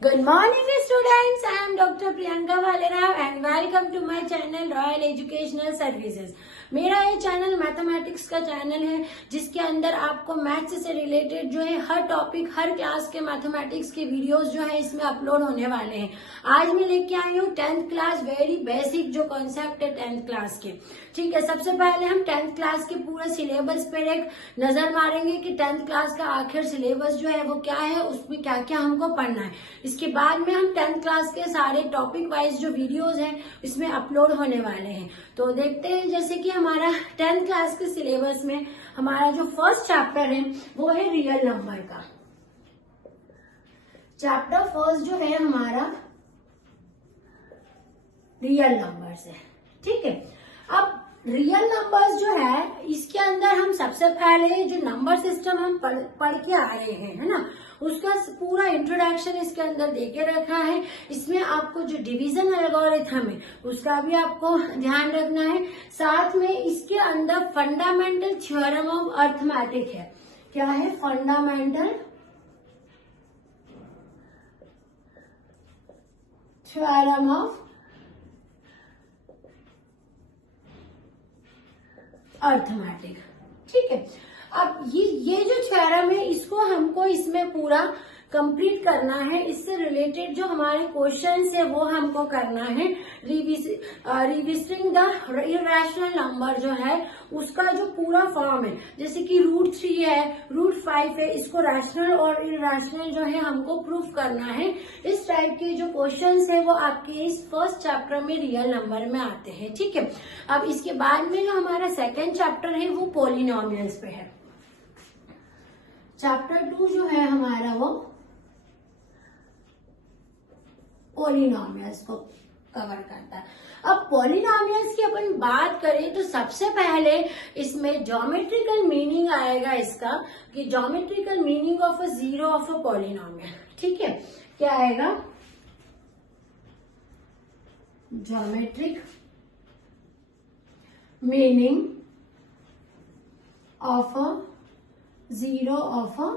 Good morning students, I am Dr. Priyanka Valera and welcome to my channel Royal Educational Services। मेरा ये channel mathematics का channel है जिसके अंदर आपको मैथ्स से रिलेटेड जो है हर टॉपिक हर क्लास के मैथमेटिक्स के वीडियोस जो है इसमें अपलोड होने वाले हैं। आज मैं लेके आई हूँ 10th क्लास वेरी बेसिक जो कॉन्सेप्ट है 10th क्लास के। ठीक है, सबसे पहले हम 10th क्लास के पूरे सिलेबस पर एक नजर मारेंगे कि 10th क्लास का आखिर सिलेबस जो है वो क्या है, उसमें क्या क्या हमको पढ़ना है। इसके बाद में हम 10th क्लास के सारे टॉपिक वाइज जो वीडियोस हैं इसमें अपलोड होने वाले हैं। तो देखते हैं, जैसे कि हमारा 10th क्लास के सिलेबस में हमारा जो फर्स्ट चैप्टर है वो है रियल नंबर का। चैप्टर फर्स्ट जो है हमारा रियल नंबर्स है। ठीक है, अब रियल नंबर्स जो है इसके अंदर हम सबसे पहले जो नंबर सिस्टम हम पढ़ के आ रहे हैं, है ना, उसका पूरा इंट्रोडक्शन इसके अंदर देके रखा है। इसमें आपको जो डिवीजन एल्गोरिथम है उसका भी आपको ध्यान रखना है। साथ में इसके अंदर फंडामेंटल थ्योरम ऑफ अर्थमेटिक है। क्या है? Fundamental theorem of arithmetic. ठीक है, अब ये जो थ्योरम है इसको हमको इसमें पूरा कंप्लीट करना है। इससे रिलेटेड जो हमारे क्वेश्चंस है वो हमको करना है। रिविजिटिंग द इरेशनल नंबर जो है उसका जो पूरा फॉर्म है, जैसे कि √3 है, √5 है, इसको रैशनल और इरेशनल जो है हमको प्रूफ करना है। इस टाइप के जो क्वेश्चंस है वो आपके इस फर्स्ट चैप्टर में रियल नंबर में आते हैं। ठीक है, अब इसके बाद में जो हमारा सेकेंड चैप्टर है वो पॉलिनोमियल्स पे है। चैप्टर 2 जो है हमारा वो पॉलिनोमियल्स को कवर करता है। अब पॉलिनोमियल्स की अपन बात करें तो सबसे पहले इसमें ज्योमेट्रिकल मीनिंग आएगा इसका, कि geometrical meaning of a zero of a polynomial. ठीक है, क्या आएगा? Geometric meaning of a zero of a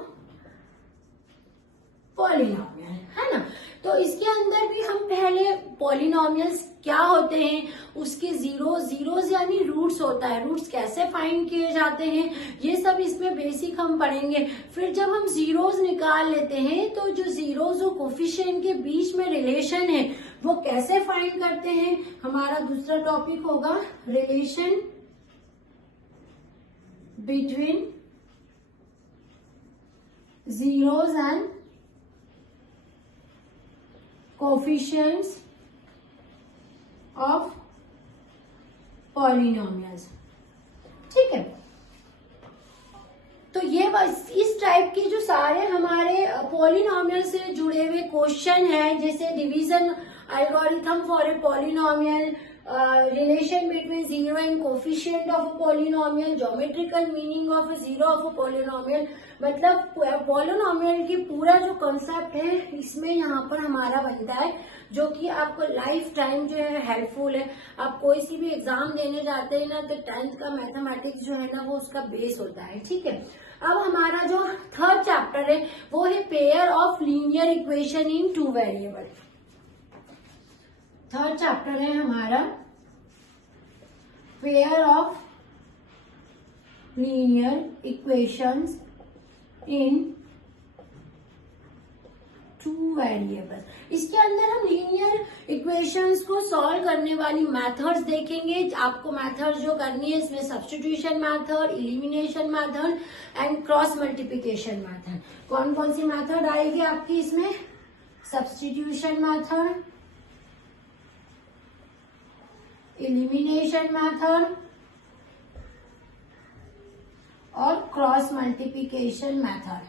polynomial, है ना। तो इसके अंदर भी हम पहले पॉलिनोमियल्स क्या होते हैं, उसके जीरोस यानी रूट्स होता है, रूट्स कैसे फाइंड किए जाते हैं, ये सब इसमें बेसिक हम पढ़ेंगे। फिर जब हम जीरोस निकाल लेते हैं तो जो जीरोस और कोफिशिएंट के बीच में रिलेशन है वो कैसे फाइंड करते हैं, हमारा दूसरा टॉपिक होगा relation between zeros and coefficients of polynomials. ठीक है, तो ये बस इस टाइप के जो सारे हमारे पॉलिनोमियल से जुड़े हुए क्वेश्चन है, जैसे division algorithm for a polynomial, relation between zero and coefficient of a polynomial, geometrical meaning of zero of a polynomial, मतलब पॉलिनोमियल की पूरा जो कॉन्सेप्ट है इसमें यहाँ पर हमारा बनता है, जो कि आपको लाइफ टाइम जो है हेल्पफुल है। आप कोई सी भी एग्जाम देने जाते हैं ना तो 10th का मैथमेटिक्स जो है ना वो उसका बेस होता है। ठीक है, अब हमारा जो थर्ड चैप्टर है वो है pair of linear equation in 2 variable. Third chapter है हमारा pair of linear equations in 2 variable. इसके अंदर हम लीनियर इक्वेशंस को सॉल्व करने वाली मेथड्स देखेंगे। आपको मेथड्स जो करनी है इसमें substitution method, elimination method and cross multiplication method. कौन कौन सी मेथड आएगी आपकी इसमें? सब्स्टिट्यूशन मेथड, एलिमिनेशन मेथड और क्रॉस मल्टीप्लिकेशन मेथड।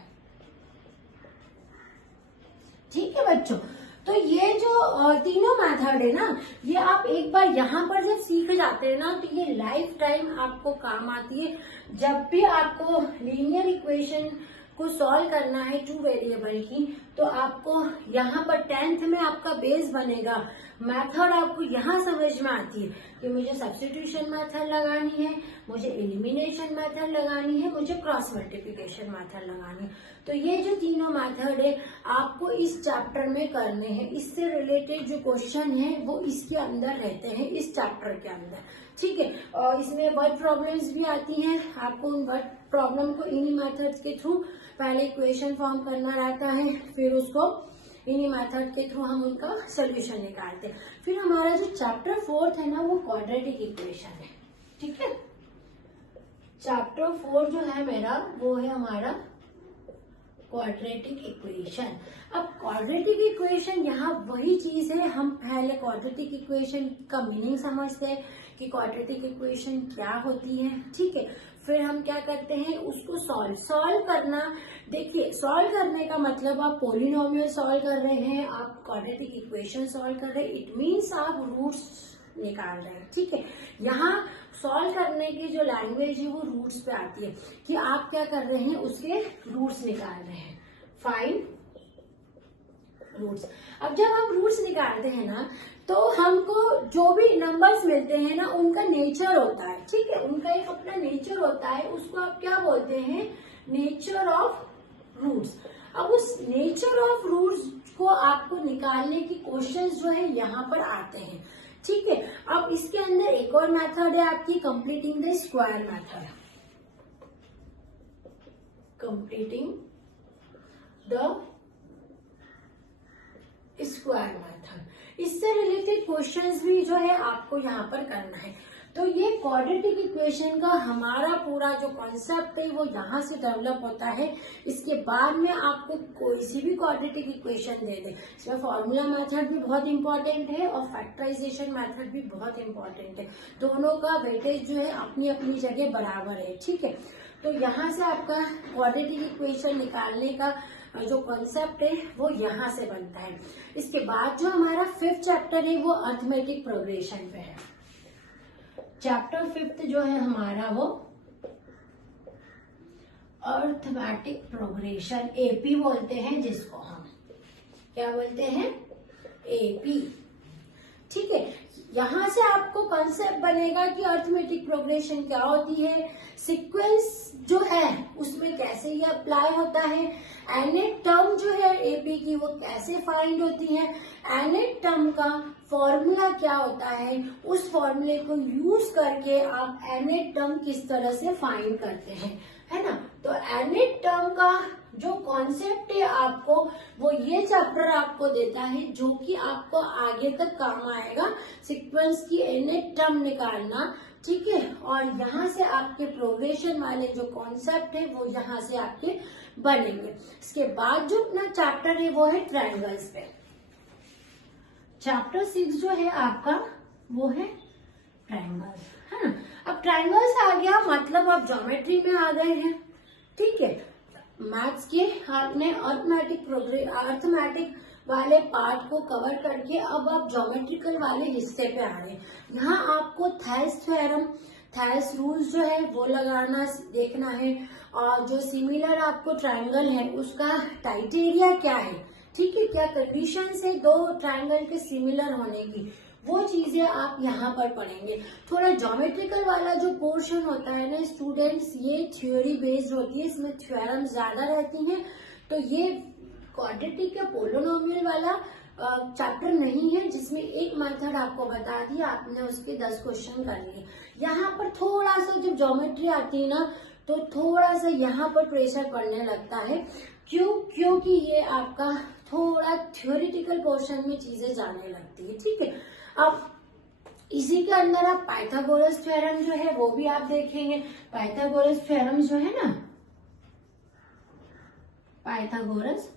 ठीक है बच्चों, तो ये जो तीनों मेथड है ना, ये आप एक बार यहाँ पर जब सीख जाते हैं ना तो ये लाइफ टाइम आपको काम आती है। जब भी आपको लीनियर इक्वेशन को सॉल्व करना है 2 वेरिएबल की, तो आपको यहाँ पर 10th में आपका बेस बनेगा। मेथड आपको यहाँ समझ में आती है कि मुझे सब्स्टिट्यूशन मेथड लगानी है, मुझे एलिमिनेशन मेथड लगानी है, मुझे क्रॉस मल्टीप्लिकेशन मेथड लगानी है। तो ये जो तीनों मेथड है आपको इस चैप्टर में करने हैं। इससे रिलेटेड जो क्वेश्चन है वो इसके अंदर रहते हैं, इस चैप्टर के अंदर, ठीक है। और इसमें वर्ड प्रॉब्लम्स भी आती हैं, आपको उन वर्ड प्रॉब्लम को इन्हीं मेथड्स के थ्रू पहले इक्वेशन फॉर्म करना रहता है, फिर उसको इन्हीं मेथड के थ्रू हम उनका सोल्यूशन निकालते हैं। फिर हमारा जो चैप्टर 4 है ना वो क्वाड्रेटिक इक्वेशन है, ठीक है। चैप्टर 4 जो है मेरा वो है हमारा क्वाड्रेटिक इक्वेशन। अब क्वाड्रेटिक इक्वेशन यहाँ वही चीज है, हम पहले क्वाड्रेटिक इक्वेशन का मीनिंग समझते हैं कि क्वाड्रेटिक इक्वेशन क्या होती है, ठीक है। फिर हम क्या करते हैं, उसको सॉल्व करना। देखिए, सॉल्व करने का मतलब आप पोलिनोमियल सॉल्व कर रहे हैं, आप क्वाड्रेटिक इक्वेशन सॉल्व कर रहे हैं, इट मीन्स आप रूट्स निकाल रहे हैं, ठीक है। यहाँ सॉल्व करने की जो लैंग्वेज है वो रूट्स पे आती है कि आप क्या कर रहे हैं, उसके रूट्स निकाल रहे हैं, फाइंड रूट्स। अब जब हम रूट्स निकालते हैं ना तो हमको जो भी नंबर्स मिलते हैं ना उनका नेचर होता है, ठीक है। उनका एक अपना नेचर होता है, उसको आप क्या बोलते हैं, नेचर ऑफ रूट्स। अब उस नेचर ऑफ रूट्स को आपको निकालने की क्वेश्चंस जो है यहाँ पर आते हैं, ठीक है। अब इसके अंदर एक और मेथड है आपकी completing the square method, completing the square method. इससे रिलेटेड क्वेश्चंस भी जो है आपको यहाँ पर करना है। तो ये क्वाड्रेटिक इक्वेशन का हमारा पूरा जो कॉन्सेप्ट है वो यहाँ से डेवलप होता है। इसके बाद में आपको कोई सी भी क्वाड्रेटिक इक्वेशन दे दे, इसमें फॉर्मूला मेथड भी बहुत इंपॉर्टेंट है और फैक्टराइजेशन मेथड भी बहुत इंपॉर्टेंट है। दोनों का वेटेज जो है अपनी अपनी जगह बराबर है, ठीक है। तो यहाँ से आपका क्वाड्रेटिक इक्वेशन निकालने का जो कॉन्सेप्ट है वो यहाँ से बनता है। इसके बाद जो हमारा 5th चैप्टर है वो अर्थमेटिक प्रोग्रेशन पे है। चैप्टर 5th जो है हमारा वो अर्थमेटिक प्रोग्रेशन, एपी बोलते हैं जिसको हम क्या बोलते हैं, एपी, ठीक है। यहाँ से आपको कॉन्सेप्ट बनेगा कि अर्थमेटिक प्रोग्रेशन क्या होती है, सीक्वेंस जो है उसमें कैसे ये अप्लाई होता है, एनेट टर्म जो है एपी की वो कैसे फाइंड होती है, एनेट टर्म का फॉर्मूला क्या होता है, उस फॉर्मूले को यूज करके आप एनेट टर्म किस तरह से फाइंड करते हैं, है ना। तो एनेट टर्म का जो कॉन्सेप्ट है आपको वो ये चैप्टर आपको देता है, जो कि आपको आगे तक काम आएगा, सीक्वेंस की एनेट टर्म निकालना, ठीक है। और यहाँ से आपके प्रोग्रेशन वाले जो कॉन्सेप्ट है वो यहाँ से आपके बनेंगे। इसके बाद जो अपना चैप्टर है वो है ट्रायंगल्स पे। चैप्टर 6 जो है आपका वो है ट्रायंगल्स, है ना। अब ट्रायंगल्स आ गया मतलब आप ज्योमेट्री में आ गए हैं, ठीक है। मैथ्स के आपने अर्थमेटिक वाले पार्ट को कवर करके अब आप ज्योमेट्रिकल वाले हिस्से पे आ रहे हैं। यहाँ आपको थेल्स थ्योरम, थेल्स रूल्स जो है वो लगाना देखना है, और जो सिमिलर आपको ट्रायंगल है उसका क्राइटेरिया क्या है, ठीक है, क्या कंडीशंस है दो ट्रायंगल के सिमिलर होने की, वो चीजें आप यहाँ पर पढ़ेंगे। थोड़ा ज्योमेट्रिकल वाला जो पोर्शन होता है ना स्टूडेंट्स, ये थ्योरी बेस्ड होती है, इसमें थ्योरम ज्यादा रहती हैं, तो ये क्वाड्रेटिक या पोलिनोमियल वाला चैप्टर नहीं है जिसमें एक मेथड आपको बता दिया, आपने उसके 10 क्वेश्चन कर लिए। यहाँ पर थोड़ा सा जब ज्योमेट्री आती है ना तो थोड़ा सा यहाँ पर प्रेशर पड़ने लगता है, क्योंकि ये आपका थोड़ा थ्योरेटिकल पोर्शन में चीजें जाने लगती है, ठीक है। अब इसी के अंदर आप पाइथागोरस थ्योरम जो है वो भी आप देखेंगे। पाइथागोरस थ्योरम जो है ना, पाइथागोरस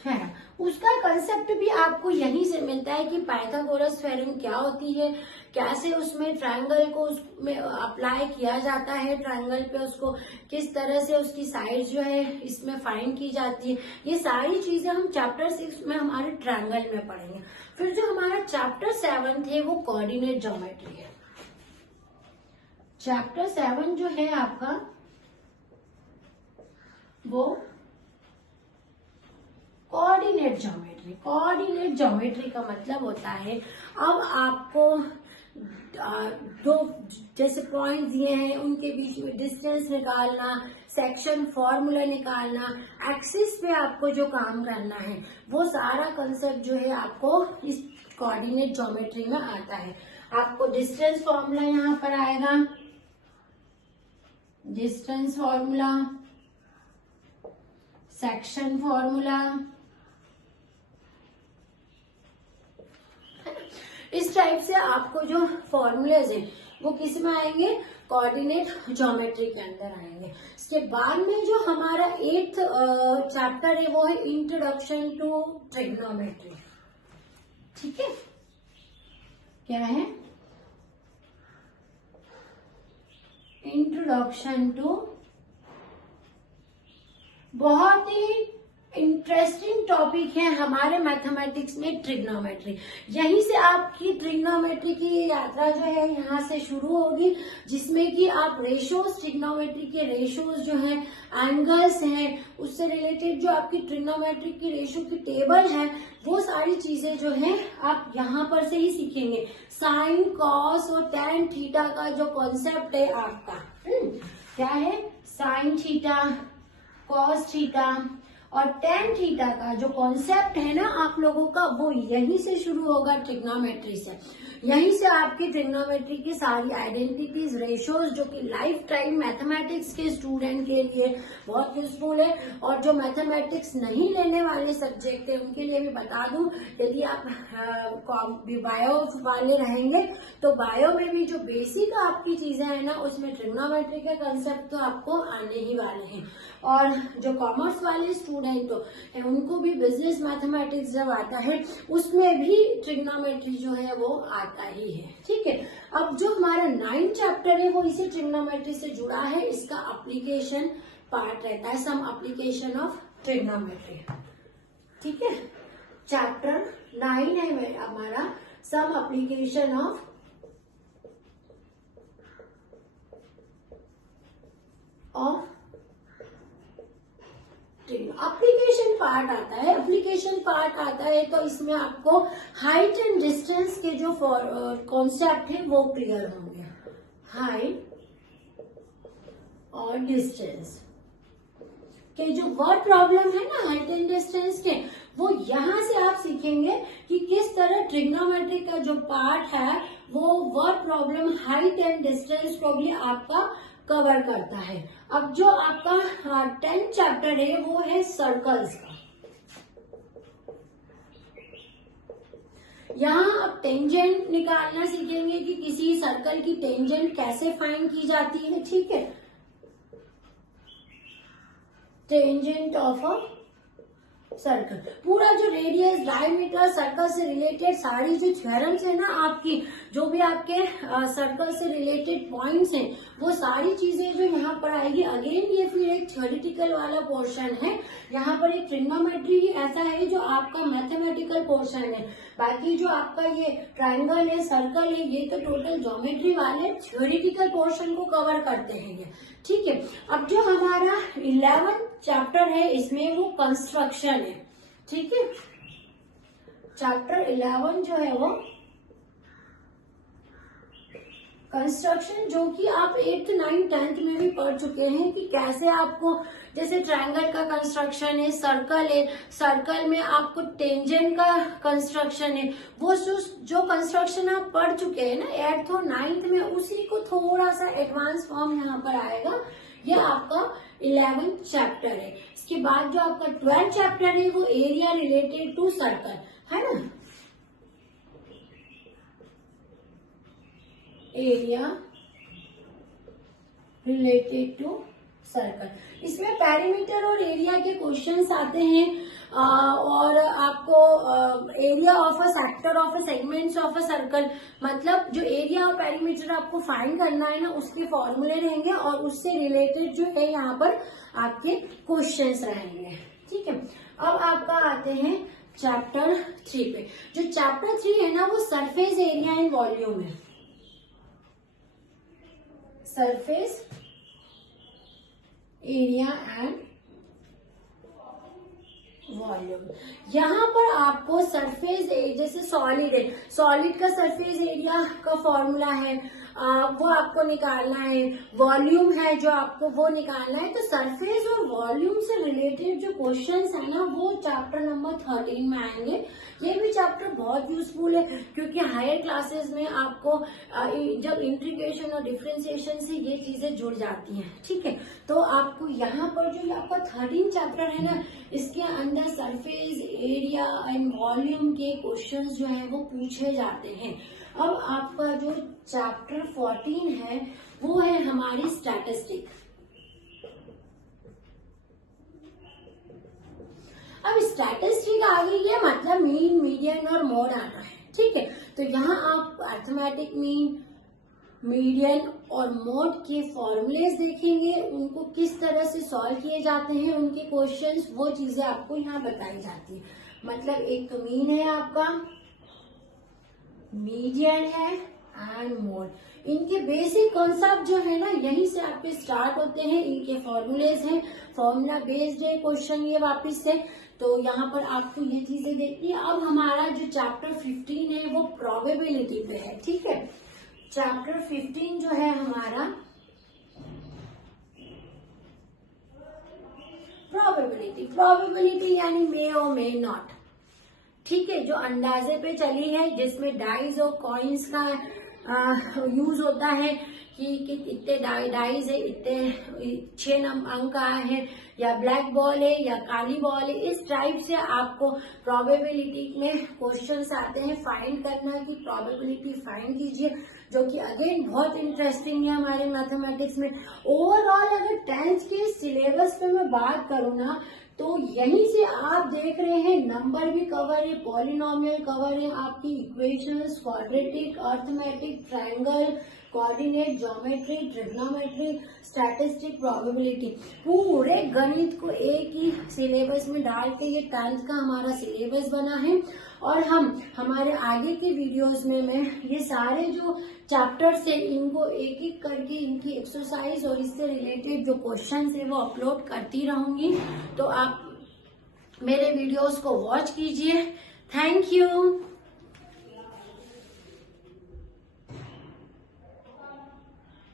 थ्योरम, उसका कंसेप्ट भी आपको यहीं से मिलता है कि पाइथागोरस थ्योरम क्या होती है, कैसे उसमें ट्रायंगल को उसमें अप्लाई किया जाता है, ट्रायंगल पे उसको किस तरह से उसकी साइड जो है इसमें फाइंड की जाती है, ये सारी चीजें हम चैप्टर 6 में हमारे ट्रायंगल में पढ़ेंगे। फिर जो हमारा चैप्टर 7 है वो कोऑर्डिनेट ज्योमेट्री है। चैप्टर 7 जो है आपका वो कोऑर्डिनेट ज्योमेट्री। कोऑर्डिनेट ज्योमेट्री का मतलब होता है अब आपको दो जैसे पॉइंट दिए हैं उनके बीच में डिस्टेंस निकालना, सेक्शन फॉर्मूला निकालना, एक्सिस पे आपको जो काम करना है वो सारा कंसेप्ट जो है आपको इस कोऑर्डिनेट ज्योमेट्री में आता है। आपको डिस्टेंस फॉर्मूला यहाँ पर आएगा, डिस्टेंस फॉर्मूला, सेक्शन फॉर्मूला, इस टाइप से आपको जो फॉर्मूलेज हैं वो किस में आएंगे, कोऑर्डिनेट ज्योमेट्री के अंदर आएंगे। इसके बाद में जो हमारा 8th चैप्टर है वो है इंट्रोडक्शन टू ट्रिग्नोमेट्री। ठीक है, क्या है, इंट्रोडक्शन टू, बहुत ही इंटरेस्टिंग टॉपिक है हमारे मैथमेटिक्स में ट्रिग्नोमेट्री। यहीं से आपकी ट्रिग्नोमेट्री की यात्रा जो है यहाँ से शुरू होगी, जिसमें कि आप रेशोज, ट्रिग्नोमेट्री के रेशोज जो है, एंगल्स हैं, उससे रिलेटेड जो आपकी ट्रिग्नोमेट्री की रेशो की टेबल है, वो सारी चीजें जो है आप यहाँ पर से ही सीखेंगे। साइन, कॉस और टैन थीटा का जो कॉन्सेप्ट है आपका, क्या है, साइन थीटा, कॉस थीटा और टेन थीटा का जो कॉन्सेप्ट है ना आप लोगों का, वो यहीं से शुरू होगा ट्रिग्नोमेट्री से। यहीं से आपकी ट्रिग्नोमेट्री की सारी आइडेंटिटीज, रेशोज, जो कि लाइफ टाइम मैथमेटिक्स के स्टूडेंट के लिए बहुत यूजफुल है। और जो मैथमेटिक्स नहीं लेने वाले सब्जेक्ट है उनके लिए भी बता दूं, यदि आप बायो वाले रहेंगे तो बायो में भी जो बेसिक आपकी चीजें है ना, उसमें ट्रिग्नोमेट्री का कंसेप्ट तो आपको आने ही वाले हैं। और जो कॉमर्स वाले स्टूडेंट है उनको भी बिजनेस मैथमेटिक्स जब आता है उसमें भी ट्रिग्नोमेट्री जो है वो आता ही है। ठीक है, अब जो हमारा 9th चैप्टर है वो इसी ट्रिग्नोमेट्री से जुड़ा है, इसका एप्लीकेशन पार्ट रहता है, सम एप्लीकेशन ऑफ ट्रिग्नोमेट्री। ठीक है, चैप्टर 9 है हमारा some application of application part आता है। एप्लीकेशन पार्ट आता है तो इसमें आपको हाइट एंड डिस्टेंस के जो कॉन्सेप्ट है वो क्लियर होंगे। हाइट और डिस्टेंस के जो वर्ड प्रॉब्लम है ना, हाइट एंड डिस्टेंस के, वो यहाँ से आप सीखेंगे कि किस तरह ट्रिग्नोमेट्री का जो पार्ट है वो word problem height and distance को भी आपका कवर करता है। अब जो आपका 10th चैप्टर है वो है सर्कल्स का। यहाँ आप टेंजेंट निकालना सीखेंगे कि किसी सर्कल की टेंजेंट कैसे फाइंड की जाती है। ठीक है, टेंजेंट ऑफ अ सर्कल, पूरा जो रेडियस, डायमीटर, सर्कल से रिलेटेड सारी जो थ्योरम्स है ना आपकी, जो भी आपके सर्कल से रिलेटेड पॉइंट्स हैं, वो सारी चीजें जो यहाँ पर आएगी। अगेन ये फिर एक थ्योरेटिकल वाला पोर्शन है, यहाँ पर एक ट्रिग्नोमेट्री ही ऐसा है जो आपका मैथमेटिकल पोर्शन है। बाकी जो आपका ये ट्राइंगल है, सर्कल है, ये तो टोटल ज्योमेट्री वाले थ्योरेटिकल पोर्शन को कवर करते हैं ये। ठीक है, अब जो हमारा 11th चैप्टर है इसमें वो कंस्ट्रक्शन है। ठीक है, चैप्टर 11 जो है वो कंस्ट्रक्शन, जो कि आप 8th, 9th, 10th में भी पढ़ चुके हैं कि कैसे आपको, जैसे ट्रायंगल का कंस्ट्रक्शन है, सर्कल में आपको टेंजेंट का कंस्ट्रक्शन है, वो जो कंस्ट्रक्शन आप पढ़ चुके हैं ना 8th और 9th में, उसी को थोड़ा सा एडवांस फॉर्म यहाँ पर आएगा। ये आपका 11th चैप्टर है। इसके बाद जो आपका 12th चैप्टर है वो एरिया रिलेटेड टू सर्कल है ना, एरिया रिलेटेड टू सर्कल। इसमें पेरीमीटर और एरिया के क्वेश्चंस आते हैं और आपको area of a sector of a segments of a circle, मतलब जो एरिया और पेरीमीटर आपको फाइंड करना है ना, उसके फॉर्मूले रहेंगे और उससे रिलेटेड जो है यहाँ पर आपके क्वेश्चंस रहेंगे। ठीक है, अब आपका आते हैं चैप्टर 3 पे। जो चैप्टर 3 है ना वो सरफेस एरिया एंड वॉल्यूम है। Surface area and volume. यहाँ पर आपको सरफेस जैसे सॉलिड है, सॉलिड का सरफेस एरिया का फॉर्मूला है, वो आपको निकालना है। वॉल्यूम है जो आपको वो निकालना है। तो सरफेस और वॉल्यूम से रिलेटेड जो क्वेश्चंस है ना, वो चैप्टर नंबर 13 में आएंगे। ये भी चैप्टर बहुत यूजफुल है क्योंकि हायर क्लासेस में आपको जब इंटीग्रेशन और डिफरेंशिएशन से ये चीजें जुड़ जाती हैं। ठीक है, तो आपको यहाँ पर जो आपका 13 चैप्टर है ना, इसके अंदर सरफेस एरिया एंड वॉल्यूम के क्वेश्चंस जो है वो पूछे जाते हैं। अब आपका जो चैप्टर 14 है वो है हमारी स्टैटिस्टिक। अब स्टैटिस्टिक आ गई है, मतलब मीन, मीडियन और मोड आना है। ठीक है, तो यहाँ आप अरिथमेटिक मीन, मीडियन और मोड के फॉर्मूलेस देखेंगे, उनको किस तरह से सॉल्व किए जाते हैं, उनके क्वेश्चंस, वो चीजें आपको यहाँ बताई जाती है। मतलब एक तो मीन है आपका, मीडियन है एंड मोड। इनके बेसिक कॉन्सेप्ट जो है ना, यहीं से आपके स्टार्ट होते हैं। इनके फॉर्मूलेज हैं, फॉर्मूला बेस्ड है क्वेश्चन ये वापस से। तो यहाँ पर आपको ये चीजें देखनी है। अब हमारा जो चैप्टर 15 है वो प्रोबेबिलिटी पे है। ठीक है, चैप्टर 15 जो है हमारा प्रोबेबिलिटी। प्रोबेबिलिटी यानी मे और मे नॉट। ठीक है, जो अंदाजे पे चली है, जिसमें डाइज और कॉइन्स का यूज होता है कि इतने डाइज है, इतने 6 अंक आए हैं, या ब्लैक बॉल है या काली बॉल है। इस टाइप से आपको प्रोबेबिलिटी में क्वेश्चंस आते हैं। फाइंड करना कि प्रोबेबिलिटी फाइंड कीजिए, जो कि अगेन बहुत इंटरेस्टिंग है हमारे मैथमेटिक्स में। ओवरऑल अगर 10th के सिलेबस पे मैं बात करूँ ना, तो यहीं से आप देख रहे हैं नंबर भी कवर है, पॉलिनोमियल कवर है, आपकी equations, quadratic, arithmetic, triangle, coordinate, geometry, trigonometry, statistic, probability, पूरे गणित को एक ही सिलेबस में डाल के ये 10th का हमारा सिलेबस बना है। और हम हमारे आगे के वीडियोस में मैं ये सारे जो चैप्टर्स है इनको एक एक करके इनकी एक्सरसाइज और इससे रिलेटेड जो क्वेश्चंस है वो अपलोड करती रहूंगी। तो आप मेरे वीडियोस को वॉच कीजिए। Thank you.